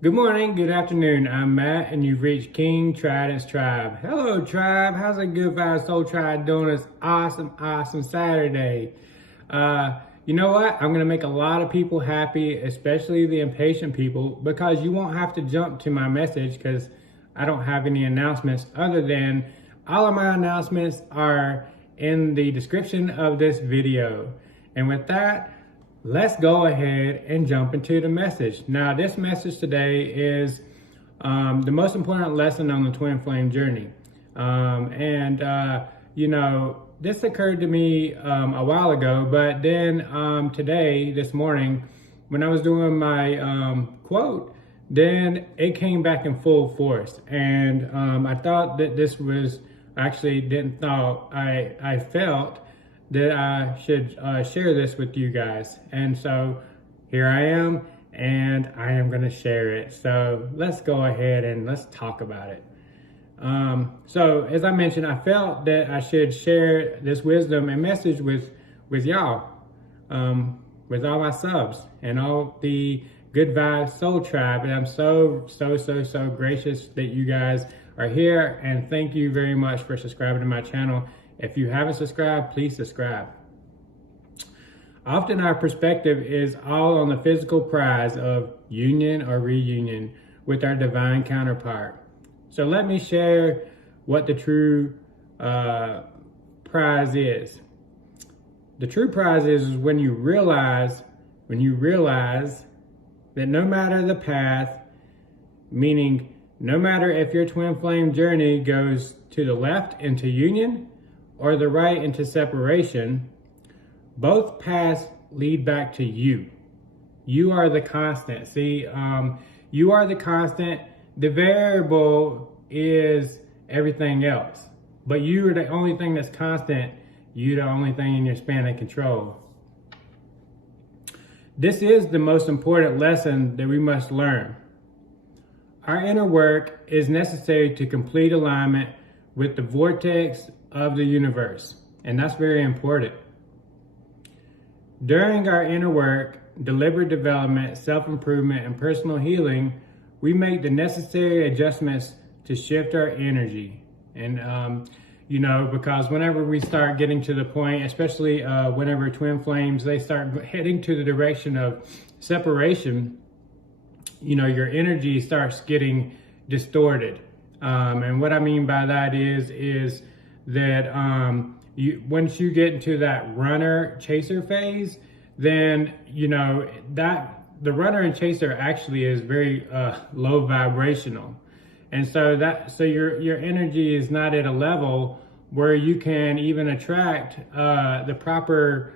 Good morning, good afternoon. I'm Matt, and you've reached King Tridents Tribe. Hello, Tribe. How's the Good Vibes Soul Tribe doing this awesome Saturday? You know what? I'm going to make a lot of people happy, especially the impatient people, because you won't have to jump to my message because I don't have any announcements other than all of my announcements are in the description of this video. And with that, let's go ahead and jump into the message. Now, this message today is the most important lesson on the Twinflame journey. This occurred to me a while ago, but then this morning, when I was doing my quote, then it came back in full force. And I thought that this was, I felt that I should share this with you guys. And so here I am, and I am gonna share it. So let's go ahead and let's talk about it. So as I mentioned, I felt that I should share this wisdom and message with y'all, with all my subs and all the Good Vibes Soul Tribe. And I'm so gracious that you guys are here, and thank you very much for subscribing to my channel. If you haven't subscribed, please subscribe. Often our perspective is all on the physical prize of union or reunion with our divine counterpart. So let me share what the true prize is. The true prize is when you realize that no matter the path, meaning no matter if your twin flame journey goes to the left into union or the right into separation, both paths lead back to you. You are the constant. See, you are the constant. The variable is everything else. But you are the only thing that's constant. You're the only thing in your span of control. This is the most important lesson that we must learn. Our inner work is necessary to complete alignment with the vortex of the universe, and that's very important. During our inner work, deliberate development, self-improvement, and personal healing, we make the necessary adjustments to shift our energy. And because whenever we start getting to the point, especially whenever twin flames, they start heading to the direction of separation, your energy starts getting distorted. And what I mean by that is that once you get into that runner chaser phase, then that the runner and chaser actually is very low vibrational, and so your energy is not at a level where you can even attract the proper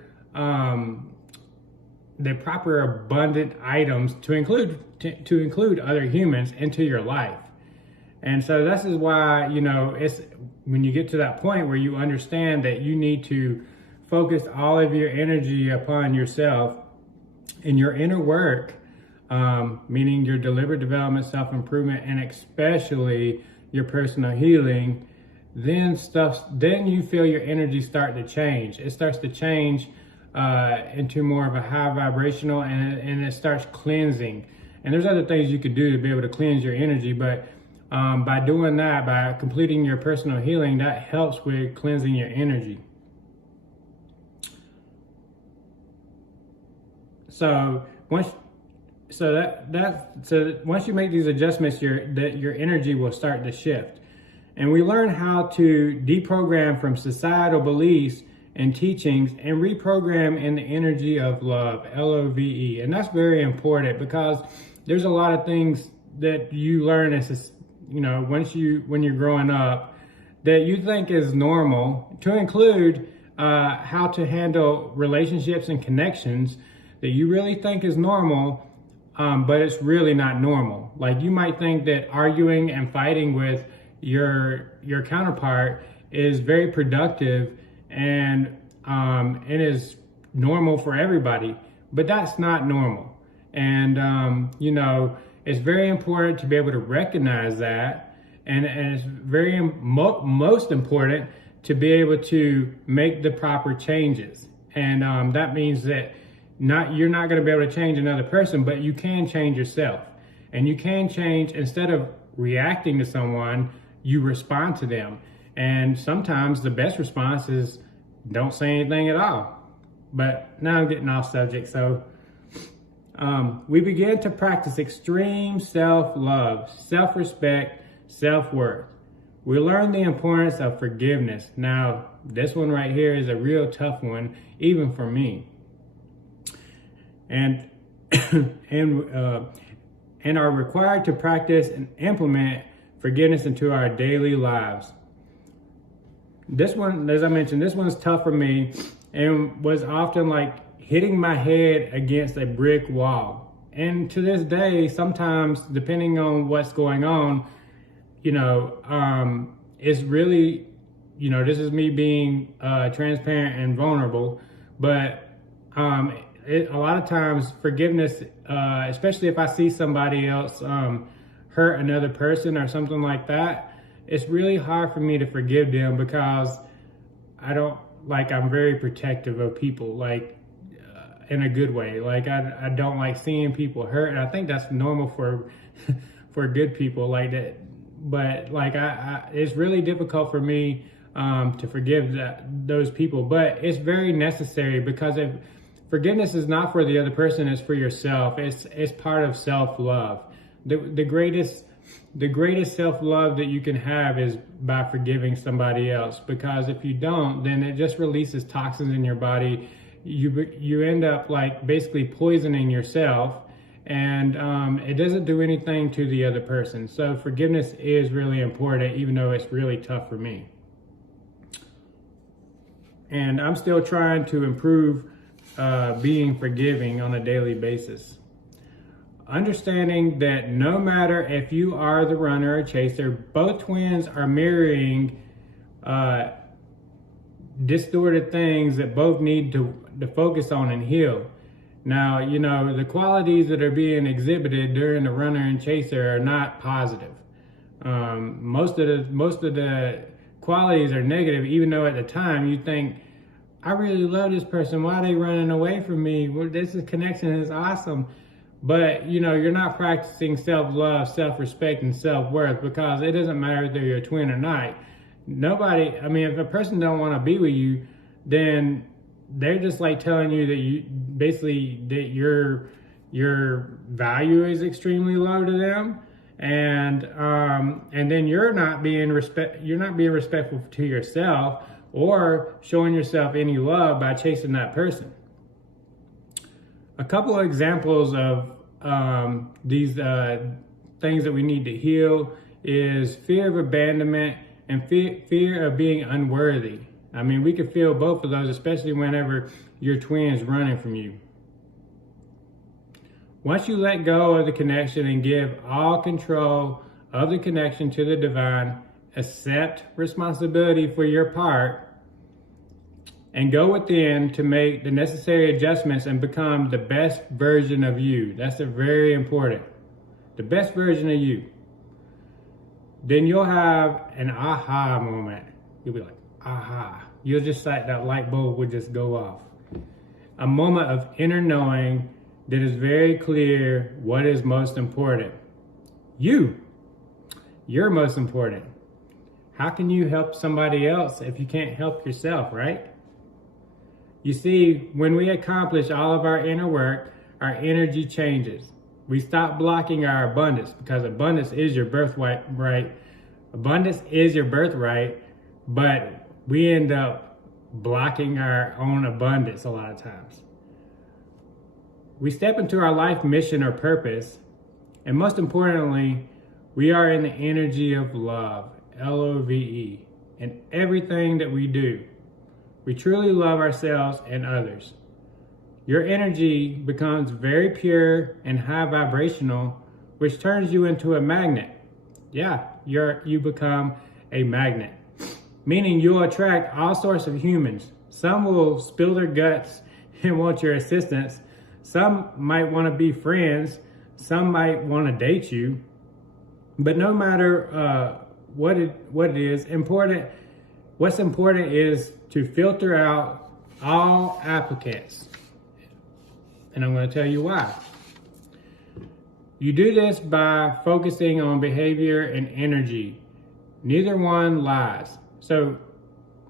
abundant items to include other humans into your life. And so this is why, it's when you get to that point where you understand that you need to focus all of your energy upon yourself and your inner work, meaning your deliberate development, self-improvement, and especially your personal healing, then you feel your energy start to change. It starts to change into more of a high vibrational, and it starts cleansing. And there's other things you could do to be able to cleanse your energy, but by doing that, by completing your personal healing, that helps with cleansing your energy. So once you make these adjustments, your energy will start to shift. And we learn how to deprogram from societal beliefs and teachings and reprogram in the energy of love, LOVE. And that's very important because there's a lot of things that you learn as when you're growing up that you think is normal, to include how to handle relationships and connections that you really think is normal, but it's really not normal. Like, you might think that arguing and fighting with your counterpart is very productive and it is normal for everybody, but that's not normal. And it's very important to be able to recognize that, and it's very most important to be able to make the proper changes. And that means that you're not going to be able to change another person, but you can change yourself. And you can change. Instead of reacting to someone, you respond to them. And sometimes the best response is don't say anything at all. But now I'm getting off subject. So we begin to practice extreme self-love, self-respect, self-worth. We learn the importance of forgiveness. Now, this one right here is a real tough one, even for me. And are required to practice and implement forgiveness into our daily lives. This one, as I mentioned, this one's tough for me and was often like hitting my head against a brick wall. And to this day, sometimes, depending on what's going on, it's really, this is me being transparent and vulnerable, but a lot of times forgiveness, especially if I see somebody else hurt another person or something like that, it's really hard for me to forgive them because I'm very protective of people, in a good way. I don't like seeing people hurt, and I think that's normal for good people like that. But it's really difficult for me to forgive those people, but it's very necessary, because if forgiveness is not for the other person, it's for yourself. It's part of self-love. The greatest self-love that you can have is by forgiving somebody else, because if you don't, then it just releases toxins in your body. You end up basically poisoning yourself, and it doesn't do anything to the other person. So forgiveness is really important, even though it's really tough for me. And I'm still trying to improve being forgiving on a daily basis. Understanding that no matter if you are the runner or chaser, both twins are mirroring distorted things that both need to focus on and heal. Now, the qualities that are being exhibited during the runner and chaser are not positive. Most of the qualities are negative, even though at the time you think, I really love this person. Why are they running away from me? Well, this connection is awesome. But, you're not practicing self-love, self-respect, and self-worth, because it doesn't matter if you're a twin or not. If a person don't want to be with you, then they're just telling you that your value is extremely low to them. And then you're not being respectful to yourself or showing yourself any love by chasing that person. A couple of examples of these things that we need to heal is fear of abandonment and fear of being unworthy. We can feel both of those, especially whenever your twin is running from you. Once you let go of the connection and give all control of the connection to the divine, accept responsibility for your part, and go within to make the necessary adjustments and become the best version of you. That's very important. The best version of you. Then you'll have an aha moment. You'll be like, aha. You'll just that light bulb would just go off. A moment of inner knowing that is very clear what is most important. You're most important. How can you help somebody else if you can't help yourself, right? You see, when we accomplish all of our inner work, our energy changes. We stop blocking our abundance, because abundance is your birthright, right? Abundance is your birthright, but we end up blocking our own abundance a lot of times. We step into our life mission or purpose, and most importantly, we are in the energy of love, L-O-V-E, in everything that we do. We truly love ourselves and others. Your energy becomes very pure and high vibrational, which turns you into a magnet. Yeah, you become a magnet, meaning you'll attract all sorts of humans. Some will spill their guts and want your assistance. Some might want to be friends. Some might want to date you. But no matter what it is, what's important is to filter out all applicants. And I'm going to tell you why. You do this by focusing on behavior and energy. Neither one lies. So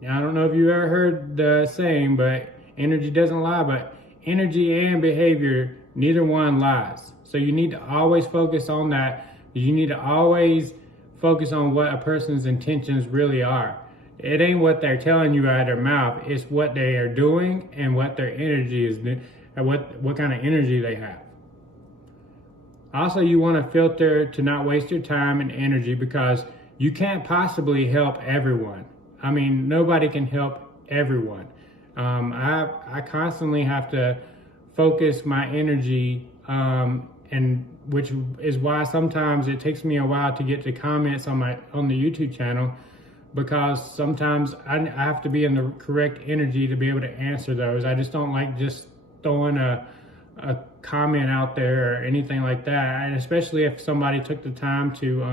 I don't know if you ever heard the saying, but energy doesn't lie, but energy and behavior, neither one lies. So you need to always focus on that. You need to always focus on what a person's intentions really are. It ain't what they're telling you out of their mouth. It's what they are doing and what their energy is, and what kind of energy they have. Also, you want to filter to not waste your time and energy, because you can't possibly help everyone. I mean, nobody can help everyone. I constantly have to focus my energy, and which is why sometimes it takes me a while to get to comments on the YouTube channel, because sometimes I have to be in the correct energy to be able to answer those. I just don't like just throwing a comment out there or anything like that, and especially if somebody took the time to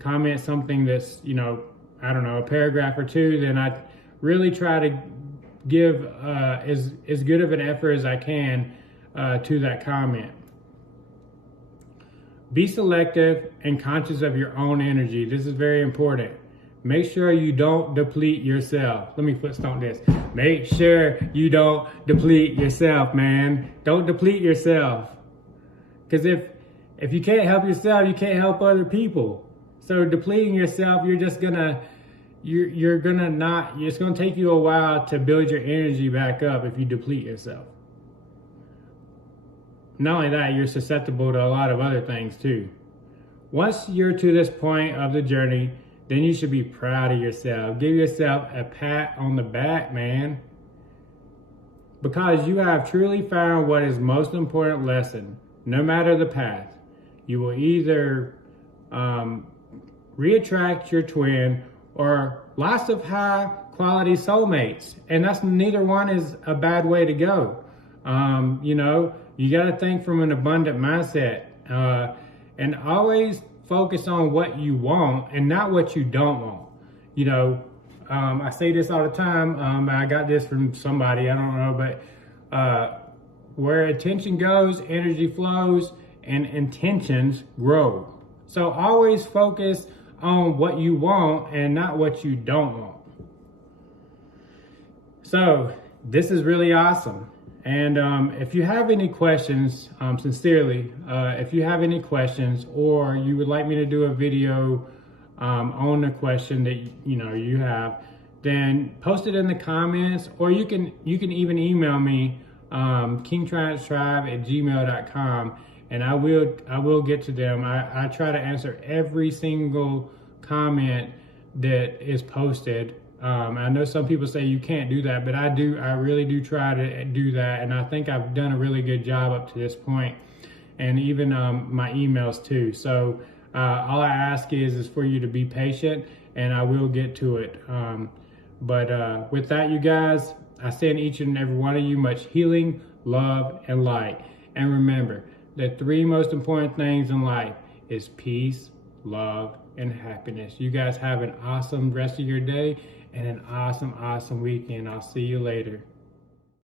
comment something that's, you know, I don't know, a paragraph or two, then I really try to give as good of an effort as I can to that comment. Be selective and conscious of your own energy. This is very important. Make sure you don't deplete yourself. Let me stomp this. Make sure you don't deplete yourself, man. Don't deplete yourself. Because if you can't help yourself, you can't help other people. So depleting yourself, it's gonna take you a while to build your energy back up if you deplete yourself. Not only that, you're susceptible to a lot of other things too. Once you're to this point of the journey, then you should be proud of yourself. Give yourself a pat on the back, man. Because you have truly found what is most important lesson, no matter the path. You will either reattract your twin or lots of high quality soulmates. And neither one is a bad way to go. You know, you got to think from an abundant mindset, and always focus on what you want and not what you don't want. You know, I say this all the time. I got this from somebody, I don't know, but where attention goes, energy flows, and intentions grow. So always focus on what you want and not what you don't want. So this is really awesome. And if you have any questions, sincerely, if you have any questions, or you would like me to do a video on the question that you have, then post it in the comments, or you can even email me, kingtriumphtribe@gmail.com, and I will get to them. I try to answer every single comment that is posted. I know some people say you can't do that, but I really do try to do that, and I think I've done a really good job up to this point, and even my emails too. So all I ask is for you to be patient, and I will get to it. But with that, you guys, I send each and every one of you much healing, love, and light. And remember, the 3 most important things in life is peace, love, and happiness. You guys have an awesome rest of your day and an awesome weekend. I'll see you later.